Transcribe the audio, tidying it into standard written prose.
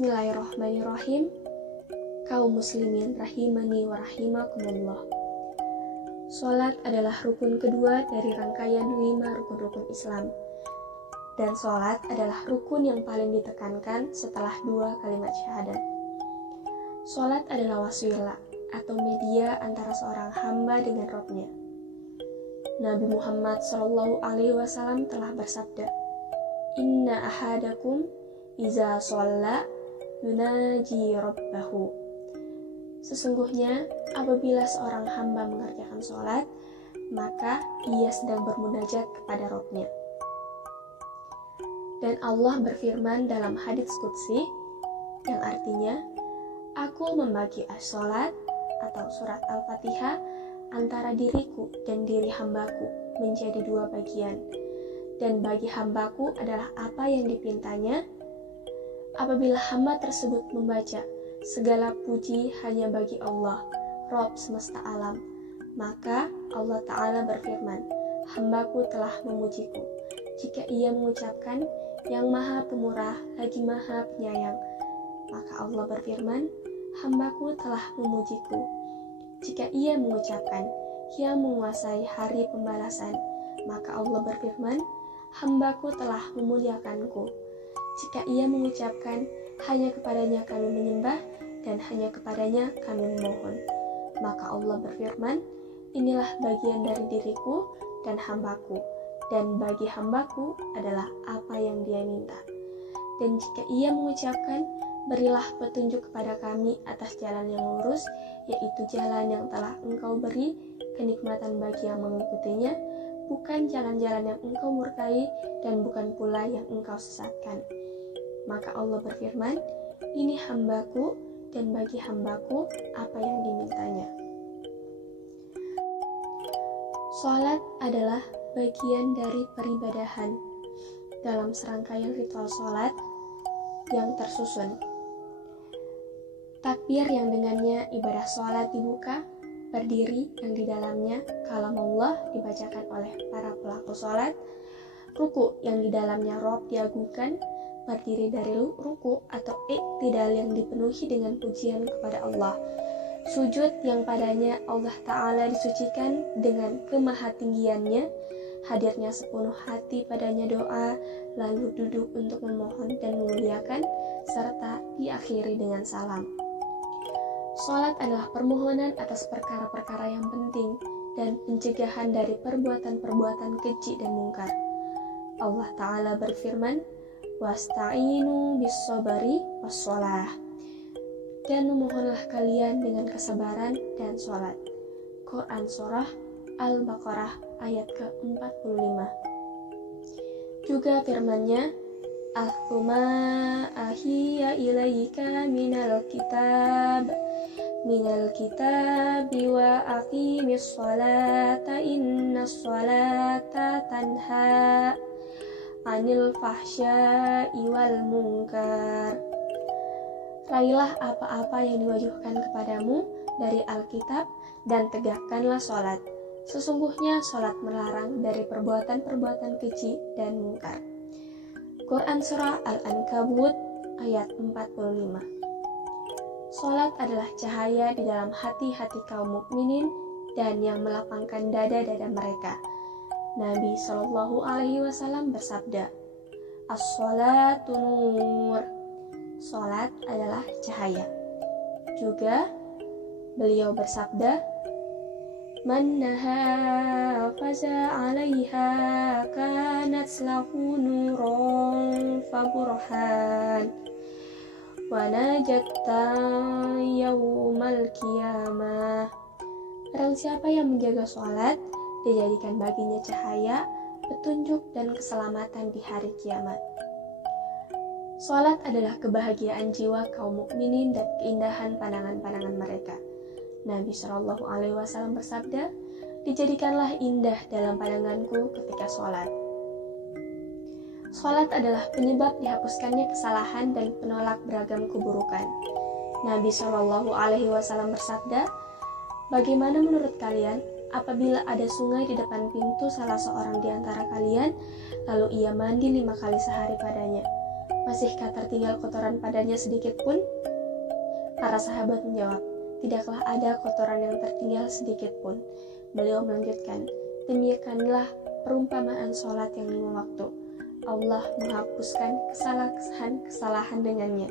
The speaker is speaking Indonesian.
Bismillahirrahmanirrahim. Kaum muslimin rahimani wa rahimakumullah. Salat adalah rukun kedua dari rangkaian 5 rukun-rukun Islam. Dan salat adalah rukun yang paling ditekankan setelah 2 kalimat syahadat. Salat adalah wasilah atau media antara seorang hamba dengan Rabb-Nya. Nabi Muhammad SAW telah bersabda, "Inna ahadakum iza shalla yunaji rabbahu." Sesungguhnya apabila seorang hamba mengerjakan sholat, maka ia sedang bermunajat kepada Rabb-Nya. Dan Allah berfirman dalam hadits qudsi yang artinya, "Aku membagi as-sholat atau surat Al-Fatihah antara diriku dan diri hambaku menjadi 2 bagian. Dan bagi hambaku adalah apa yang dipintanya. Apabila hamba tersebut membaca, segala puji hanya bagi Allah, Rabb semesta alam, maka Allah Ta'ala berfirman, hambaku telah memujiku. Jika ia mengucapkan, yang maha pemurah lagi maha penyayang, maka Allah berfirman, hambaku telah memujiku. Jika ia mengucapkan, yang menguasai hari pembalasan, maka Allah berfirman, hambaku telah memuliakanku. Jika ia mengucapkan, hanya kepadanya kami menyembah dan hanya kepadanya kami memohon, maka Allah berfirman, inilah bagian dari diriku dan hambaku, dan bagi hambaku adalah apa yang dia minta. Dan jika ia mengucapkan, berilah petunjuk kepada kami atas jalan yang lurus, yaitu jalan yang telah engkau beri kenikmatan bagi yang mengikutinya, bukan jalan-jalan yang engkau murkai dan bukan pula yang engkau sesatkan. Maka Allah berfirman, ini hambaku dan bagi hambaku apa yang dimintanya. Salat adalah bagian dari peribadahan dalam serangkaian ritual salat yang tersusun. Takbir yang dengannya ibadah salat dibuka, berdiri yang di dalamnya kalamullah dibacakan oleh para pelaku salat, ruku yang di dalamnya Rabb diagungkan, berdiri dari ruku atau iktidal yang dipenuhi dengan pujian kepada Allah, sujud yang padanya Allah Ta'ala disucikan dengan kemahatinggiannya, hadirnya sepenuh hati padanya doa, lalu duduk untuk memohon dan memuliakan, serta diakhiri dengan salam. Salat adalah permohonan atas perkara-perkara yang penting dan pencegahan dari perbuatan-perbuatan keji dan mungkar. Allah Ta'ala berfirman, wasta'inu bis-sabari was-shalah, dan memohonlah kalian dengan kesabaran dan sholat. Quran Surah Al-Baqarah ayat ke-45. Juga firman-Nya, Ahkuma ahiya ilaika minal kitabi wa aqimis sholata innas sholata tanha anil fahsya'i wal munkar. Raihlah apa-apa yang diwajibkan kepadamu dari Alkitab dan tegakkanlah sholat. Sesungguhnya sholat melarang dari perbuatan-perbuatan keji dan munkar. Quran Surah Al-Ankabut ayat 45. Sholat adalah cahaya di dalam hati-hati kaum mukminin dan yang melapangkan dada-dada mereka. Nabi SAW bersabda, as-sholatu nur, sholat adalah cahaya. Juga beliau bersabda, man nahafaza 'alaiha kanat lahu nuran faburhan wa najatta yaumal qiyamah. Barang siapa yang menjaga sholat, dijadikan baginya cahaya, petunjuk, dan keselamatan di hari kiamat. Salat adalah kebahagiaan jiwa kaum mukminin dan keindahan pandangan-pandangan mereka. Nabi SAW bersabda, dijadikanlah indah dalam pandanganku ketika salat. Salat adalah penyebab dihapuskannya kesalahan dan penolak beragam keburukan. Nabi SAW bersabda, bagaimana menurut kalian apabila ada sungai di depan pintu salah seorang di antara kalian, lalu ia mandi 5 kali sehari padanya, Masihkah tertinggal kotoran padanya sedikit pun? Para sahabat menjawab, tidaklah ada kotoran yang tertinggal sedikit pun. Beliau melanjutkan, demikianlah perumpamaan sholat yang 5 waktu. Allah menghapuskan kesalahan-kesalahan dengannya.